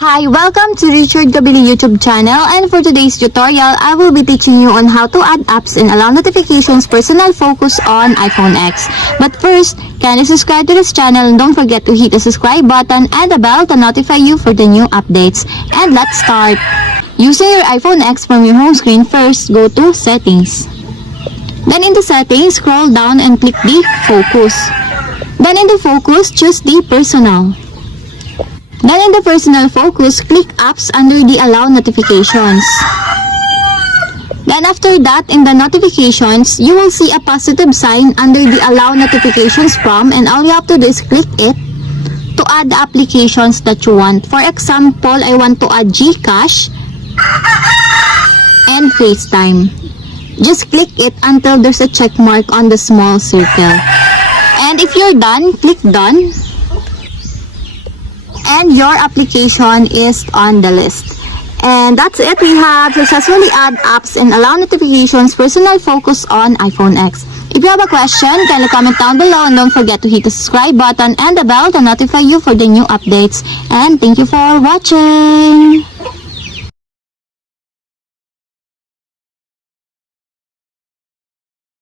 Hi, welcome to Richard Gabili YouTube channel, and for today's tutorial, I will be teaching you on how to add apps and allow notifications personal focus on iPhone X. But first, kindly subscribe to this channel and don't forget to hit the subscribe button and the bell to notify you for the new updates. And let's start! Using your iPhone X from your home screen, first go to Settings. Then in the Settings, scroll down and click the Focus. Then in the Focus, choose the Personal. Then in the Personal Focus, click Apps under the Allow Notifications. Then after that, in the Notifications, you will see a positive sign under the Allow Notifications from, and all you have to do is click it to add the applications that you want. For example, I want to add GCash and FaceTime. Just click it until there's a check mark on the small circle. And if you're done, click Done. And your application is on the list. And that's it. We have successfully add apps and allow notifications personal focus on iPhone X. If you have a question, kindly comment down below and don't forget to hit the subscribe button and the bell to notify you for the new updates. And thank you for watching.